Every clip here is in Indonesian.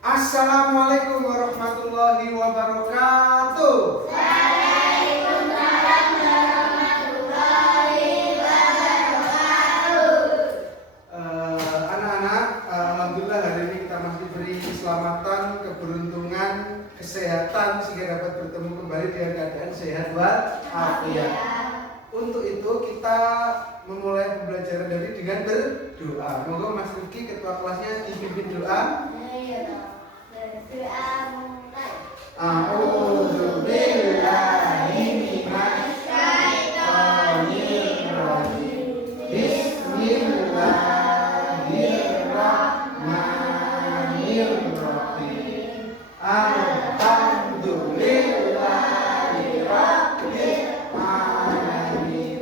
Assalamualaikum warahmatullahi wabarakatuh. Waalaikumsalam warahmatullahi wabarakatuh. Anak-anak, alhamdulillah hari ini kita masih diberi keselamatan, keberuntungan, kesehatan sehingga dapat bertemu kembali dengan keadaan sehat walafiat. Untuk itu kita memulai pembelajaran dari dengan berdoa. Moga Mas Rifki ketua kelasnya dipimpin doa. Berdoa mulai. A'udzu billahi minasy syaithanir rajim. Bismillahirrahmanirrahim. Alhamdulillahi rabbil alamin.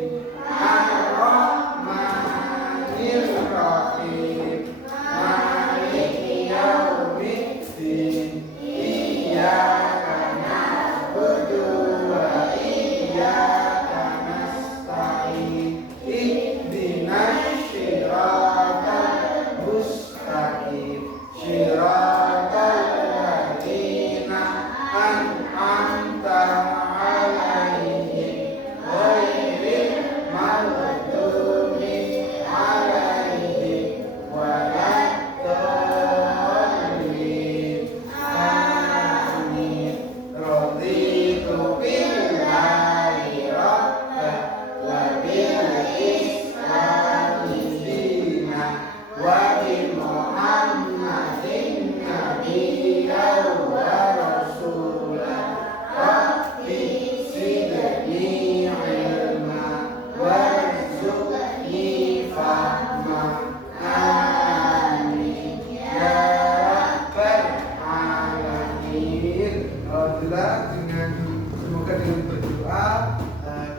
Ar-Rahmanir Rahim. Maliki yaumiddin. Iyyaka na'budu wa iyyaka nasta'in. Ihdinas siratal mustaqim. Siratal ladzina an'amta 'alaihim ghairil maghdubi 'alaihim waladdallin. Amin. Raditu billahi rabban wa bil islami dinan wa bi Muhammadin nabiyyan wa rasulan. Rabbi zidni ilma warzuqni fahma. Amin ya rabbal alamin. Alhamdulillah, semoga dengan berdoa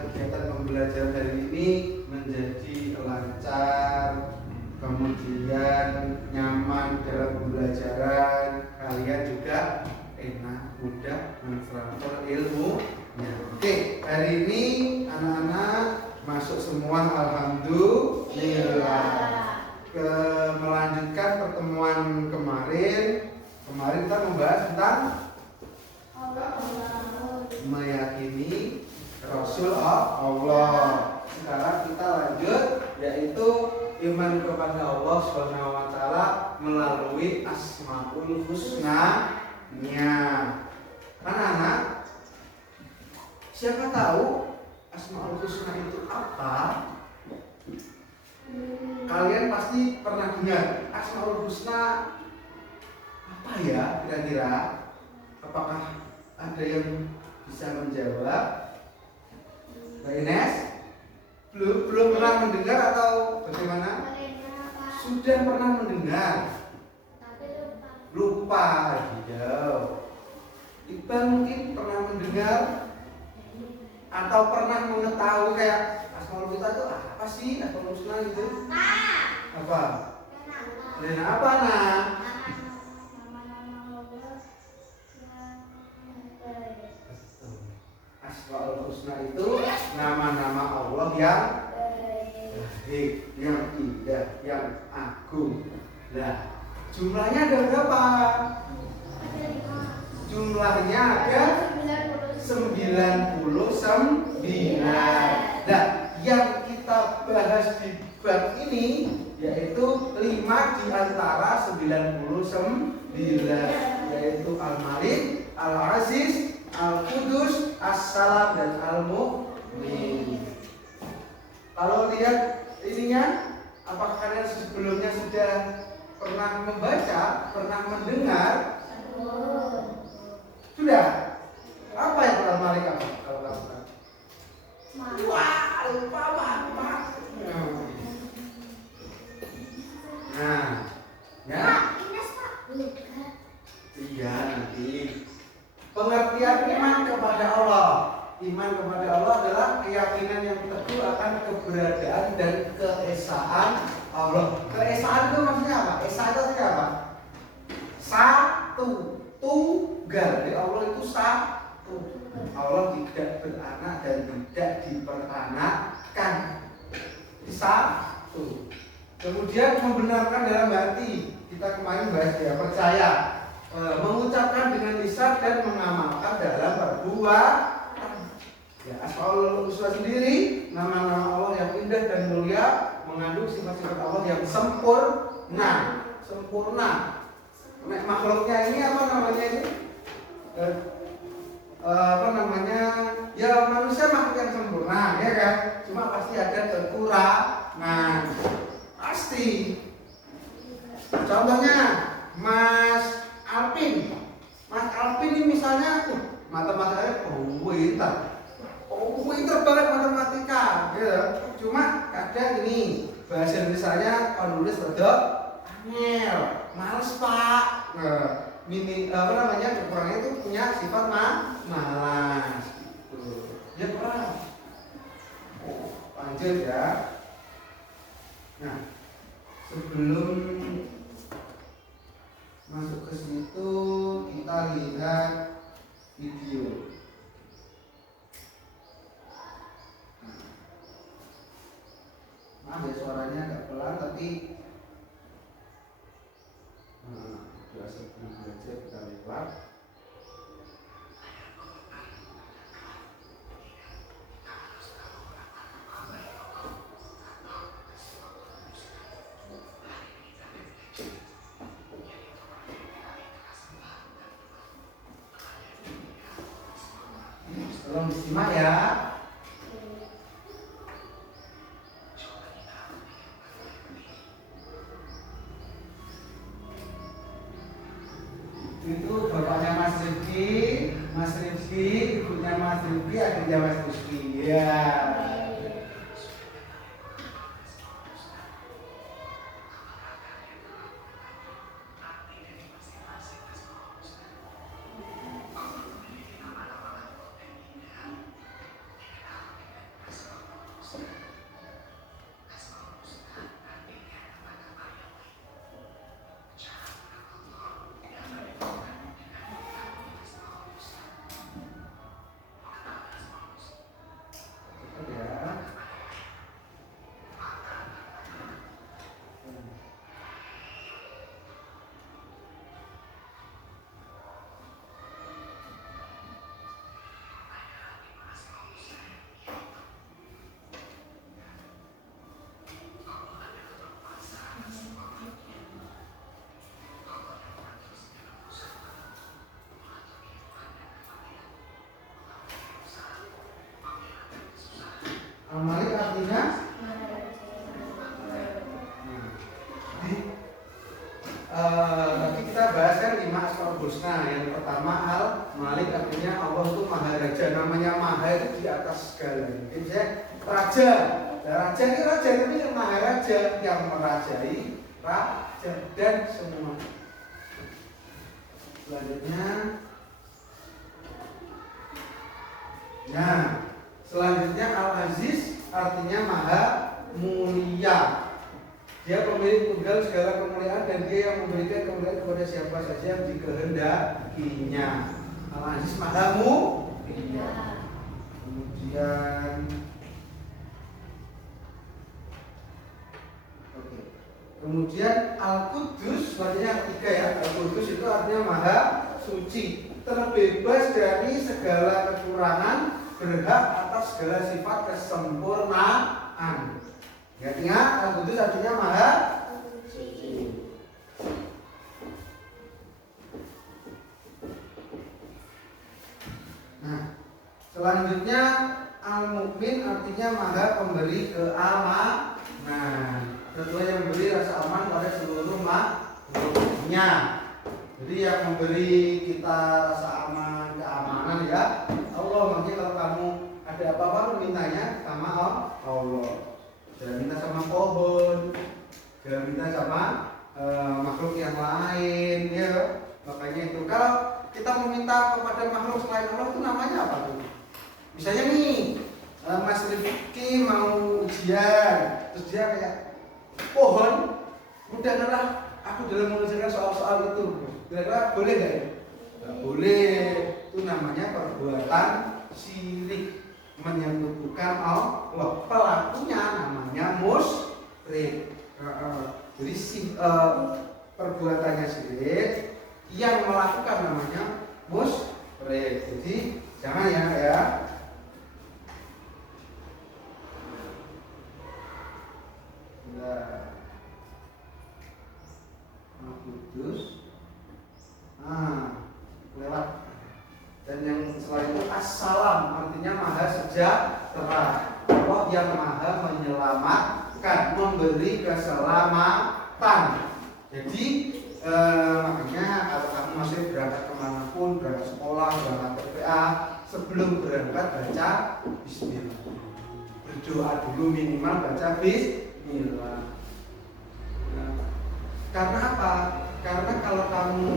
kegiatan pembelajaran hari ini menjadi lancar, kemudian nyaman dalam pembelajaran, kalian juga enak mudah mentransfer ilmunya. Oke, hari ini anak-anak masuk semua, alhamdulillah. Melanjutkan pertemuan kemarin kita membahas tentang meyakini Rasul Allah. Sekarang kita lanjut, yaitu iman kepada Allah Subhanahu wa taala melalui Asmaul Husna-nya. Anak-anak, siapa tahu Asmaul Husna itu apa? Kalian pasti pernah dengar Asmaul Husna apa ya kira-kira? Apakah ada yang bisa menjawab? Mbak Ines? Belum pernah mendengar atau bagaimana? Sudah pernah mendengar? Lupa gitu. Iqbal mungkin pernah mendengar atau pernah mengetahui kayak Asmaul Husna itu apa sih? Asmaul Husna itu apa? Lena apa nak? Asmaul Husna itu nama-nama Allah yang baik, yang indah, yang agung. Nah, jumlahnya ada berapa? Jumlahnya ada 99. Nah, yang kita bahas di bab ini yaitu 5 di antara 99, yaitu Al-Malik, Al-Aziz, Al-Qudus, As-Salam, dan Al-Mu'min. Kalau lihat ininya, apakah kalian sebelumnya sudah pernah membaca, pernah mendengar? Sudah? Apa yang Al-Malik apa? Kalau kamu tahu? Wah, lupa apa? Nah, ya? Iya, nanti. Pengertian iman kepada Allah. Iman kepada Allah adalah keyakinan yang teguh akan keberadaan dan keesaan Allah. Keesaan itu maksudnya apa? Esa itu artinya apa? Satu, tunggal. Jadi Allah itu satu. Allah tidak beranak dan tidak diperanakan. Satu. Kemudian membenarkan dalam hati. Kita kemarin bahas ya, percaya. mengucapkan dengan lisan dan mengamalkan dalam perbuatan. Ya, Asmaul Husna sendiri nama-nama Allah yang indah dan mulia, mengandung sifat-sifat Allah yang sempurna. Makhluknya ini apa namanya ini? Ya manusia makhluk yang sempurna, ya kan? Cuma pasti ada kekurangan, pasti. Contohnya Mas Alpin ini misalnya matematikanya pintar banget matematika, ya. Cuma kadang ini bahasa Indonesianya penulis rada angel, males pak. Kekurangannya itu punya sifat malas. Ya pak. Lanjut ya. Nah, sebelum masuk ke situ kita lihat video. Maaf ya suaranya agak pelan tapi sebelum belajar kita lewat. Tolong disimak ya. Itu bapaknya Mas Rifki, ibunya Mas Rifki, adiknya Mas Rifki. Ya. Al-Malik artinya nanti kita bahas kan 5 Asmaul Husna. Yang pertama Al-Malik artinya Allah itu Maharaja. Namanya Maha itu di atas segala. Jadi saya raja. Nah, raja ini raja tapi Maharaja yang merajai raja dan semua. Selanjutnya selanjutnya Al-Aziz artinya Maha Mulia. Dia pemilik tunggal segala kemuliaan dan dia yang memberikan kemuliaan kepada siapa saja yang dikehendakinya. Al-Aziz Maha Mulia. Kemudian Al-Qudus artinya ketiga ya. Al-Qudus itu artinya Maha Suci, terbebas dari segala kekurangan, berhak atas segala sifat kesempurnaan. Ya, ingat Al-Qudus artinya Maha Suci. Nah, selanjutnya Al-Mukmin artinya Maha Pemberi keamanan. Tentunya yang memberi rasa aman pada seluruh makhluknya. Jadi yang memberi kita rasa aman, keamanan ya Allah. Makanya kalau kamu ada apa-apa mintanya sama Allah. Jangan minta sama pohon, jangan minta sama makhluk yang lain ya. Makanya itu kalau kita meminta kepada makhluk selain Allah itu namanya apa tuh? Misalnya nih Mas Rifki mau ujian, terus dia kayak pohon, mudahkanlah aku dalam mengerjakan soal-soal itu. Kira-kira boleh nggak ya? Nggak boleh. Itu namanya perbuatan syirik, menyekutukan Allah. Pelakunya namanya musyrik. Jadi perbuatannya syirik, yang melakukan namanya musyrik. Jadi jangan ya. Kudus. Lewat. Dan yang selain itu assalam, artinya maha sejahtera. Allah yang maha menyelamatkan, memberi keselamatan. Jadi makanya kalau kamu masih berangkat kemanapun, berangkat sekolah, berangkat TPA, sebelum berangkat baca Bismillah. Berdoa dulu minimal baca Bismillah. Karena apa? Karena kalau kamu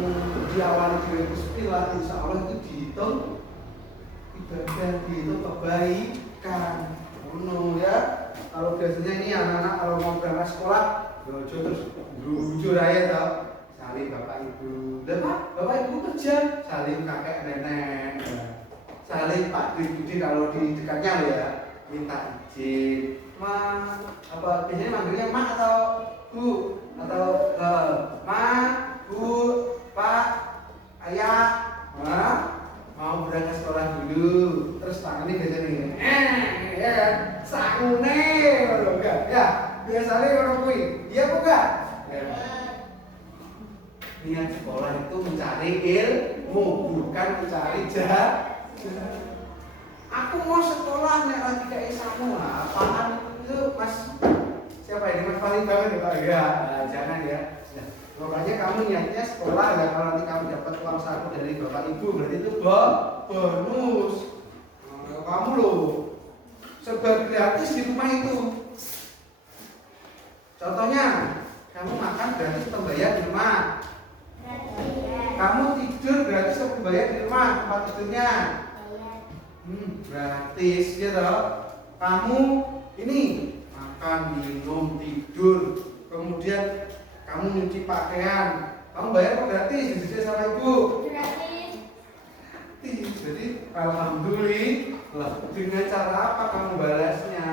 diawali dengan Bismillah, insya Allah itu dihitung ibadah, dihitung kebaikan. Ya. Kalau biasanya ini anak-anak kalau mau berangkat sekolah, dojo terus jujur aja tau, salim bapak ibu. Dan bapak ibu kerja, salim kakek nenek, salim pak budi kalau di dekatnya lo ya, minta izin. Apa biasanya manggilnya mak atau bu atau ma, bu, pak, ayah, mau berangkat sekolah dulu, terus tangannya biasanya nih, ya kan, sakune, enggak, ya, biasanya orang kui, iya bukan? Ya. Niat sekolah itu mencari ilmu, bukan mencari jahat. Aku mau sekolah nek lagi kayak isamu, apaan itu mas? Siapa ini mas paling banget ya? Ya, jangan ya. Pokoknya kamu niatnya sekolah ya, kalau nanti kamu dapat uang saku dari bapak ibu berarti itu bonus. Kamu loh serba gratis di rumah itu. Contohnya, kamu makan gratis pembayar di rumah. Kamu tidur gratis pembayar di rumah tempat tidurnya. Gratis gitu. Kamu ini makan, minum, tidur, kemudian kamu nyuci pakaian, kamu bayar kok gratis, dicuci sama ibu? Gratis. Jadi alhamdulillah. Dengan cara apa kamu balasnya?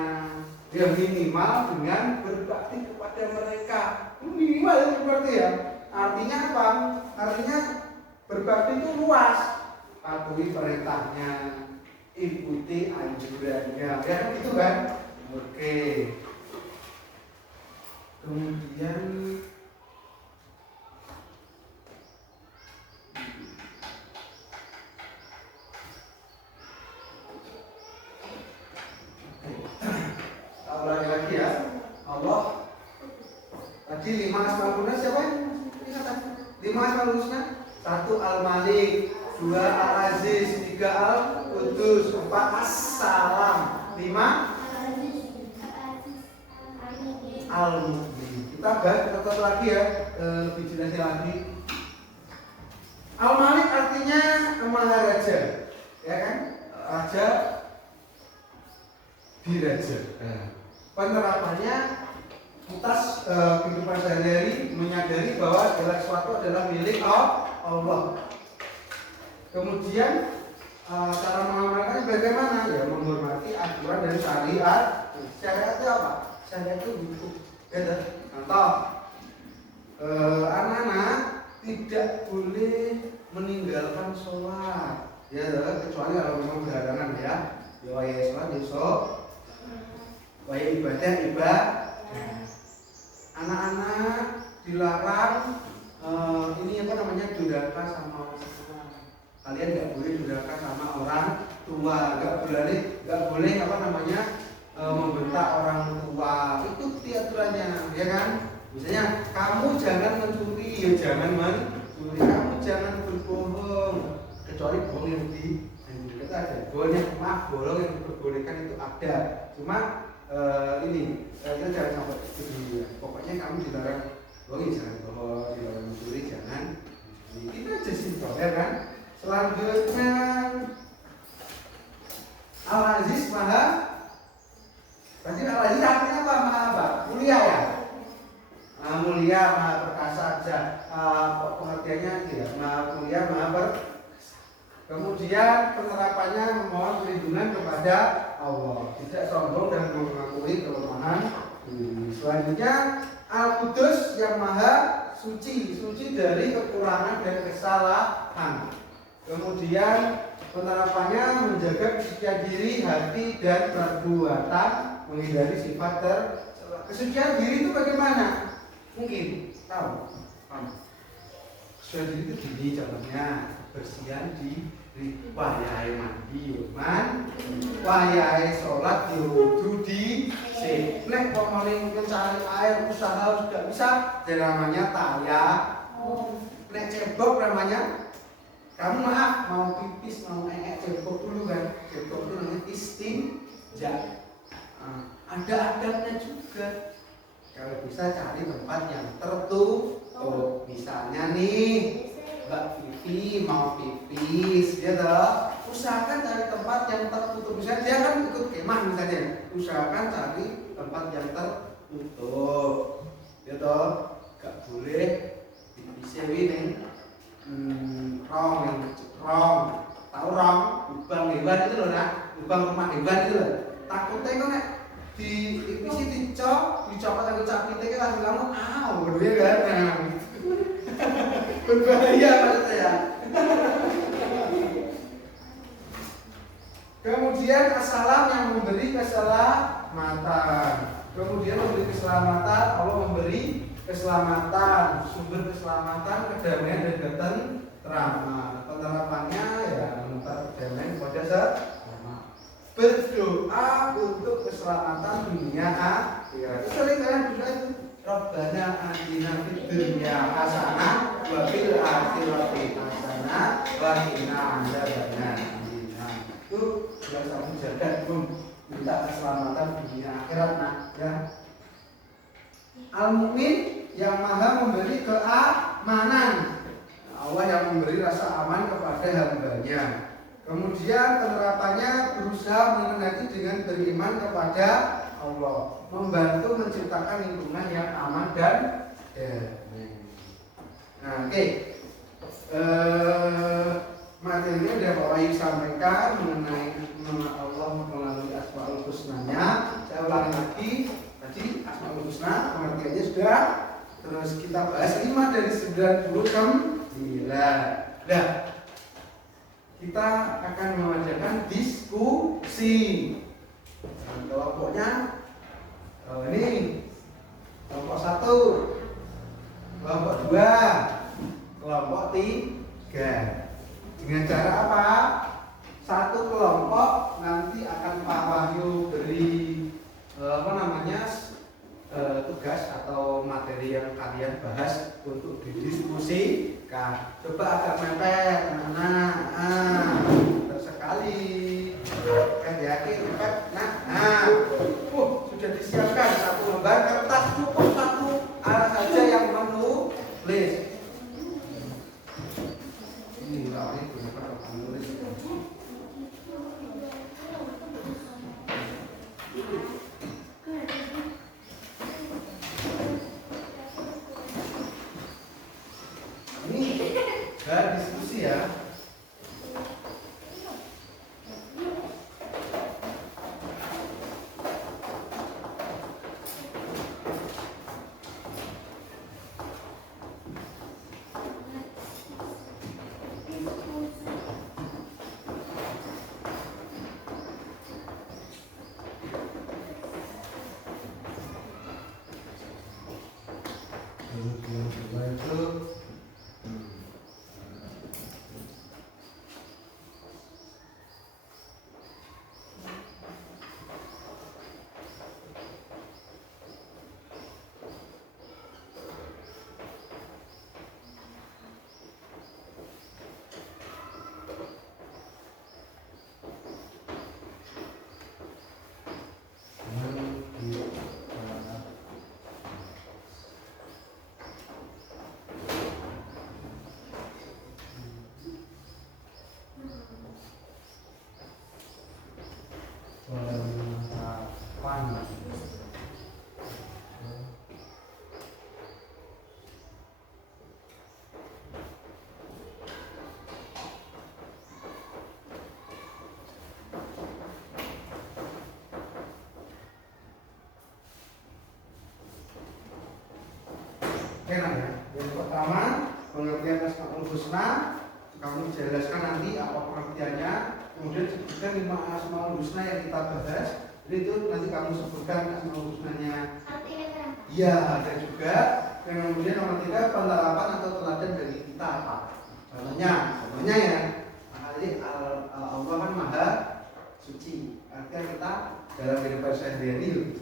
Ya minimal dengan berbakti kepada mereka. Minimal itu berarti ya. Artinya apa? Artinya berbakti itu luas. Patuhi perintahnya, ikuti anjurannya. Ya kan gitu kan? Oke. Kemudian lagi ya, Allah tadi 5 asmaul husna siapa? 5 asmaul husna. 1 Al-Malik, 2 Al-Aziz, 3 Al-Qudus, 4 As-Salam, 5 Al-Mu'min. Kita bahas tetap lagi ya, lebih jelasnya lagi. Al-Malik artinya maha raja, ya kan? Raja diraja. Penerapannya atas kehidupan sehari-hari menyadari bahwa segala sesuatu adalah milik Allah. Kemudian cara mengamalkannya bagaimana? Ya menghormati aturan dan syariat. Syariat itu apa? Syariat itu butuh. Contoh, anak-anak tidak boleh meninggalkan sholat. Ya, kecuali kalau memang berhalangan ya. Ya waya sholat besok. Waya ibadah. Anak-anak dilarang ini apa namanya durhaka sama orang tua. Kalian nggak boleh durhaka sama orang tua, nggak boleh apa namanya membentak orang tua. Itu aturannya, ya kan? Misalnya kamu jangan mencuri, ya jangan mencuri. Kamu jangan berbohong, kecuali bohong yang kita ada. Bohong yang bohong yang diperbolehkan itu ada. Cuma kita jangan sampai itu dulu ya. Pokoknya kamu dilarang bohong, jangan bohong, dilarang mencuri, jangan. Itu aja simpel, ya kan? Selanjutnya Al-Aziz maha. Berarti Al-Aziz artinya apa? Maha apa? Mulia ya? Mulia, maha perkasa aja. Pengertiannya tidak maha mulia, maha perkasa. Kemudian penerapannya memohon perlindungan kepada Allah, tidak sombong dan mengakui kelemahan diri. Selanjutnya Al-Qudus yang maha suci dari kekurangan dan kesalahan. Kemudian penerapannya menjaga kesucian diri, hati dan perbuatan, menghindari sifat tercela. Kesucian diri itu bagaimana? Mungkin tahu? Kesucian diri itu gini contohnya, kebersihan diri, wayai mandi, wayai sholat diwudu di nek pemaling mencari air usaha sudah bisa, jadi namanya tayamum. Nek cebok namanya, kamu maaf mau pipis mau cebok dulu kan, cebok itu namanya istinja. Ada adabnya juga. Kalau bisa cari tempat yang tertutup. Misalnya nih, Mbak Vivi mau pipis, ya toh, usahakan cari tempat yang tertutup. Misalnya dia kan ikut kemah misalnya, usahakan cari tempat yang tertutup, ya toh, gak boleh pipis ning rong, tahu rong, lubang hewan itu loh, nak, lubang rumah hewan itu loh. Takutnya kok nek di pipisi dicopot aku capitnya kan langsung kamu berdua kan. Berbahaya maksud saya. Kemudian assalam yang memberi keselamatan. Kemudian memberi keselamatan, Allah memberi keselamatan, sumber keselamatan, kedamaian dan ketentraman. Penerapannya ya menebar kedamaian kepada sesama. Berdoa untuk keselamatan dunia akhirat. Sering kalian berdoa itu, Rabbana atina fid dunya hasanah wa fil akhirati hasanah wa qina adzabannar. Itu biasa menjaga minta keselamatan dunia akhirat, nak, ya. Al-Mu'min yang maha memberi keamanan. Allah yang memberi rasa aman kepada hambanya. Kemudian penerapannya berusaha mengenai dengan beriman kepada Allah, membantu menciptakan lingkungan yang aman dan damai. Nah, oke. Materinya sudah Pak Wahyu sampaikan mengenai Allah melalui Asmaul Husnanya. Saya ulangi lagi. Tadi Asmaul Husna pengertiannya sudah. Terus kita bahas 5 dari 99. Nah, kita akan mengadakan diskusi. Kelompoknya ini kelompok 1, kelompok 2, kelompok 3. Dengan cara apa? Satu kelompok nanti akan Pak Wahyu beri tugas atau materi yang kalian bahas untuk didiskusikan. Coba agak mepet, anak-anak. Tersekali. Kan yakin mepet. Sudah disiapkan satu lembar kertas, cukup satu arah saja yang menulis. Ini lawannya gunakan menulis. Diskusi ya. Enak Yang pertama, pengertian Asmaul Husna. Kamu jelaskan nanti apa pengertiannya. Kemudian sebutkan 5 Asmaul Husna yang kita bahas. Jadi itu nanti kamu sebutkan Asmaul Husnanya. Artinya apa? Iya, dan juga yang kemudian nomor 3 penerapan atau teladan dari kita apa? Contohnya ya. Nah, jadi Allah kan Maha Suci. Artinya kita dalam kehidupan sehari-hari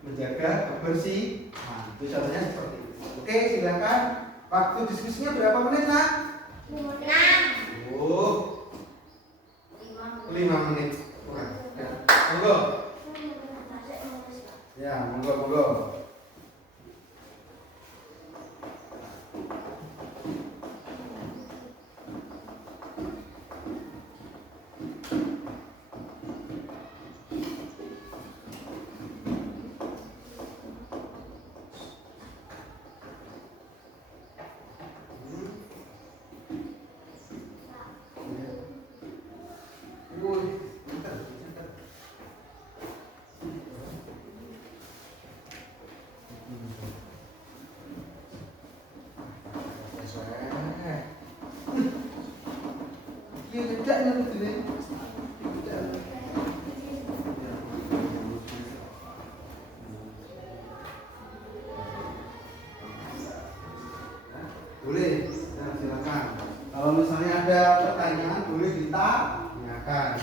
menjaga kebersihan. Itu contohnya seperti itu. Oke, silakan. Waktu diskusinya berapa menit, Nak? 6. Oh, 5 menit. Kurang. Ya. Monggo. Ya, monggo. Boleh, nah, silakan. Kalau misalnya ada pertanyaan boleh ditanyakan.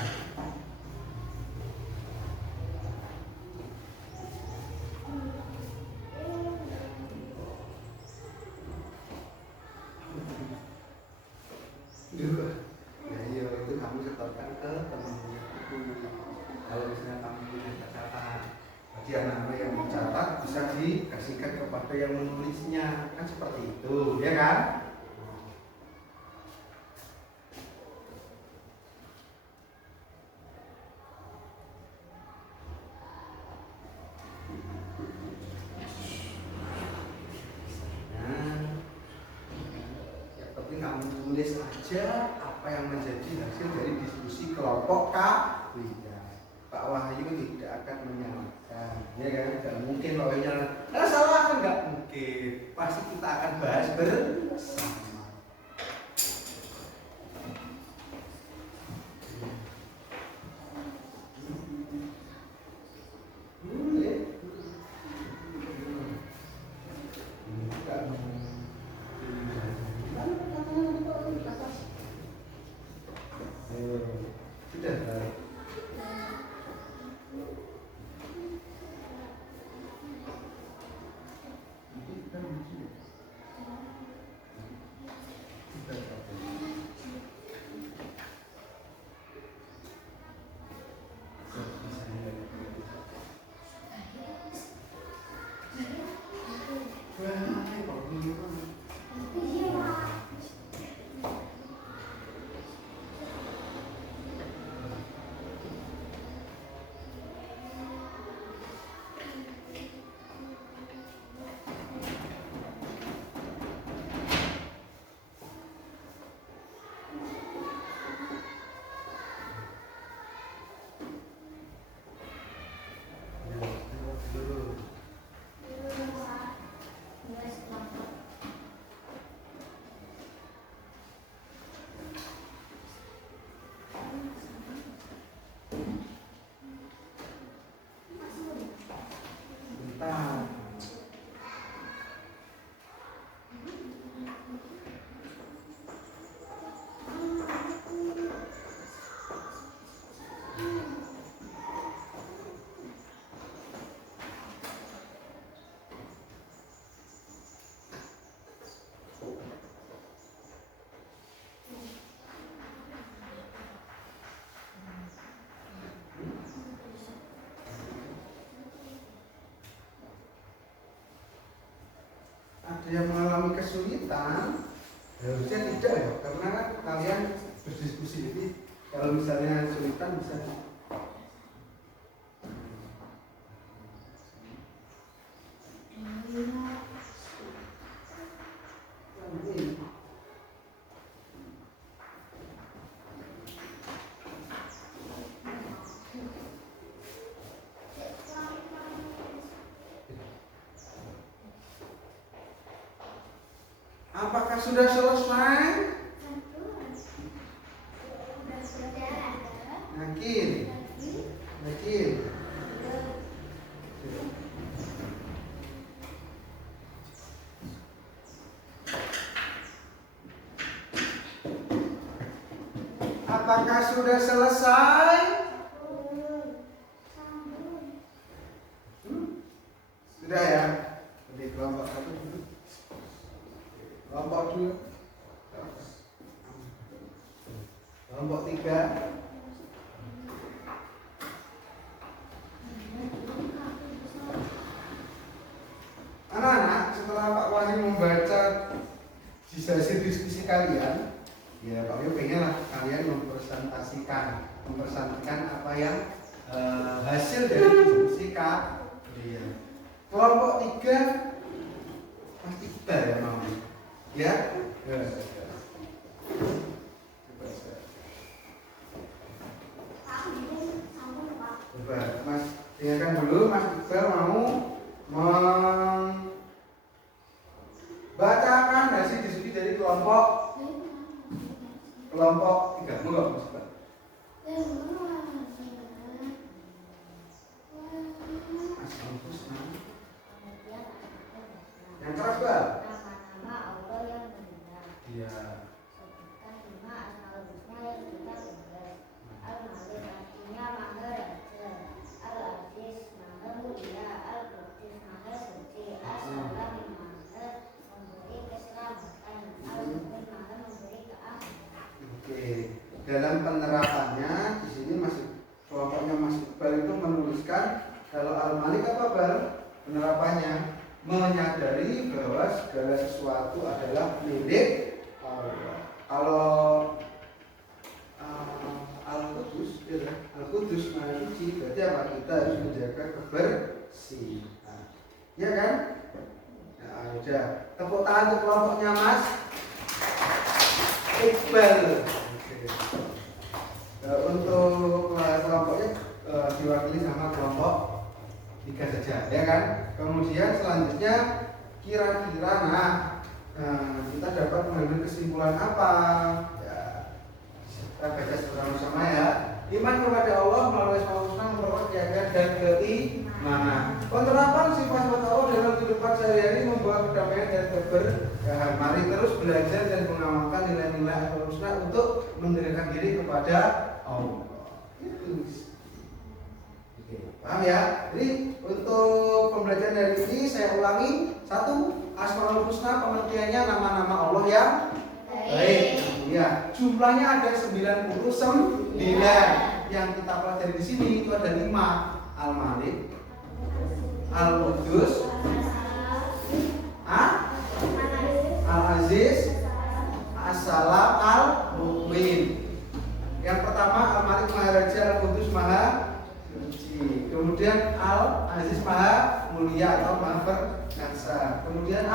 Ya iya itu kamu setorkan ke temannya itu. Kalau misalnya kamu punya catatan, berarti anak-anak yang mencatat bisa dikasihkan kepada yang menulisnya, kan seperti itu, ya kan? Yang penting kamu tulis aja apa yang menjadi hasil dari diskusi kelompok kalian. Pak Wahyu tidak akan menyalahkan, ya kan? Tidak mungkin Pak Wahyu nyalahkan. Karena salah kan nggak mungkin. Pasti kita akan bahas bersama. Ada yang mengalami kesulitan, harusnya tidak ya, karena kan kalian berdiskusi. Jadi kalau misalnya kesulitan bisa Apakah sudah selesai? Yakin? Yakin? Apakah sudah selesai? Sudah ya? Di kelompok 1 dulu. Kelompok 2. Kelompok 3. Anak-anak, setelah Pak Wahyu membaca sesi diskusi kalian, ya Pak Wahyu pengenlah kalian mempresentasikan apa yang hasil dari diskusi kalian. Kelompok 3 pasti kita ya mau, ya? Coba Mas dengarkan dulu, Mas Iqbal mau membacakan hasil diskusi dari kelompok 3. Monggo Mas Iqbal. Yang keras Bal. Nama-nama Allah yang benar. Iya. Sebutkan 5 asal-usulnya yang kita dengar. Al-Malik artinya Maha Raja. Al-Aziz Maha Mulia. Al-Qudus Maha Suci. As-Salam Maha memberi keselamatan. Al-Mu'min Maha memberi keamanan. Oke. Dalam penerapannya di sini kelompoknya Mas Iqbal itu menuliskan kalau Al-Malik apa Bal? Penerapannya menyadari bahwa segala sesuatu adalah milik Allah. Kalau Al-Qudus, Al-Qudus Maha Suci, berarti apa? Kita harus menjaga kebersihan. Ya kan? Nah, udah. Tepuk tangan untuk kelompoknya Mas Iqbal. Oke. Untuk kelompoknya diwakili sama kelompok 3 saja, ya kan? Kemudian selanjutnya kira-kira kita dapat mengambil kesimpulan apa? Ya, kita baca bersama-sama ya. Iman kepada Allah melalui Asmaul Husna memperkuat keyakinan dan keimanan. Penerapan sifat-sifat Allah dalam kehidupan sehari-hari membawa kedamaian dan keberkahan. Mari terus belajar dan mengamalkan nilai-nilai Asmaul Husna untuk mendekatkan diri kepada Allah. Paham ya? Jadi untuk pembelajaran dari ini saya ulangi. 1. Asmaul Husna pengertiannya nama-nama Allah yang baik. Ya, jumlahnya ada 99. Yang kita pelajari di sini itu ada 5. Al-Malik, Al-Qudus, Al-Aziz, As-Salam, Al-Mu'min. Yang pertama Al-Malik Maha Raja, Al-Qudus Maha Suci. Kemudian Al-Aziz Maha Mulia atau Maha Perkasa. Kemudian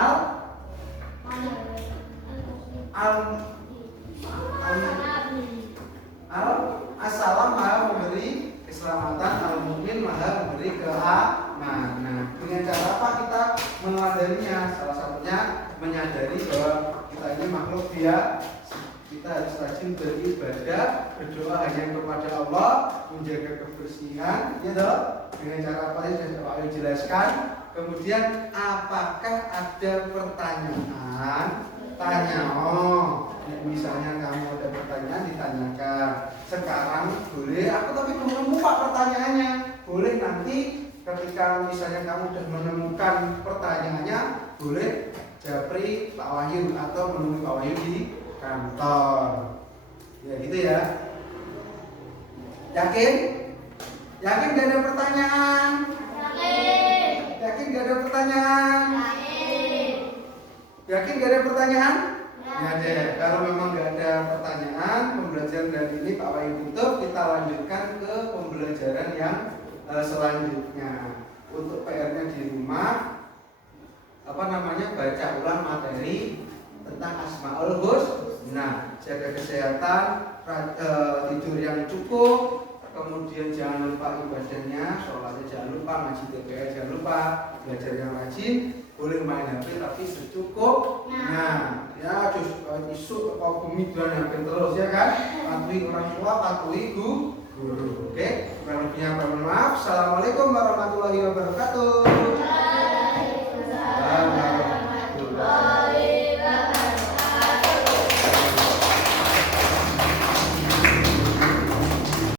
As-Salam Maha memberi keselamatan, Al-Mu'min Maha memberi keamanan. Dengan cara apa kita meneladaninya? Salah satunya menyadari bahwa kita ini makhluk kita harus rajin beribadah, berdoa hanya kepada Allah, menjaga kebersihan, ya toh? Dengan cara apa yang sudah Pak Ayu jelaskan. Kemudian apakah ada pertanyaan? Misalnya kamu ada pertanyaan ditanyakan. Sekarang boleh, aku tapi belum nemu Pak pertanyaannya. Boleh nanti ketika misalnya kamu sudah menemukan pertanyaannya, boleh japri Pak Wahyu atau menemui Pak Wahyu di kantor. Ya gitu ya. Yakin? Yakin gak ada pertanyaan? Yakin gak ada pertanyaan? Yakin gak ada pertanyaan? Ya deh. Kalau memang gak ada pertanyaan, pembelajaran dari ini Pak Wahyu tutup. Kita lanjutkan ke pembelajaran yang selanjutnya. Untuk PR-nya di rumah, baca ulang materi tentang Asmaul Husna. Jaga kesehatan, tidur yang cukup, kemudian jangan lupa ibadahnya, sholatnya jangan lupa, ngaji TPA jangan lupa, belajar yang rajin. boleh main HP tapi secukupnya. Ya, cus isu kok bumi dan HP terus ya kan? Patuhi orang tua, patuhi guru. Oke, kurang lebihnya mohon maaf. Assalamualaikum warahmatullahi wabarakatuh.